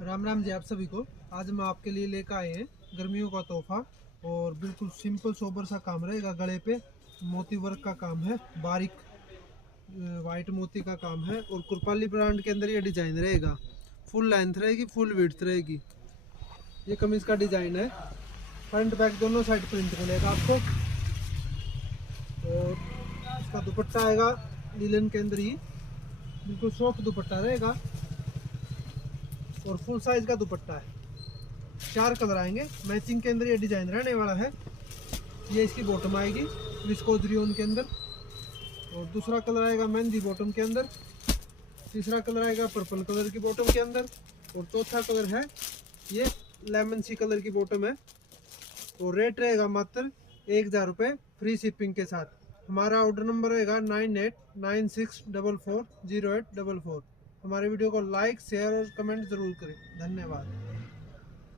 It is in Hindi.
राम राम जी आप सभी को। आज हम आपके लिए लेकर आए हैं गर्मियों का तोहफा। और बिल्कुल सिंपल सोबर सा काम रहेगा। गले पे मोती वर्क का काम है, बारीक वाइट मोती का काम है। और कुरपाली ब्रांड के अंदर ये डिजाइन रहेगा। फुल लेंथ रहेगी, फुल विड्थ रहेगी। ये कमीज का डिजाइन है। फ्रंट बैक दोनों साइड प्रिंट मिलेगा आपको। और इसका दुपट्टा आएगा लीलन के अंदर ही, बिल्कुल सॉफ्ट दुपट्टा रहेगा। और फुल साइज का दुपट्टा है। 4 कलर आएंगे मैचिंग के अंदर। ये डिजाइन रहने वाला है। ये इसकी बॉटम आएगी विस्कोज रियोन के अंदर। और दूसरा कलर आएगा मेहंदी बॉटम के अंदर। तीसरा कलर आएगा पर्पल कलर की बॉटम के अंदर। और चौथा कलर है ये लेमन सी कलर की बॉटम है। और रेट रहेगा मात्र 1000 रुपये फ्री शिपिंग के साथ। हमारा ऑर्डर नंबर रहेगा 9896440844। हमारे वीडियो को लाइक शेयर और कमेंट जरूर करें। धन्यवाद।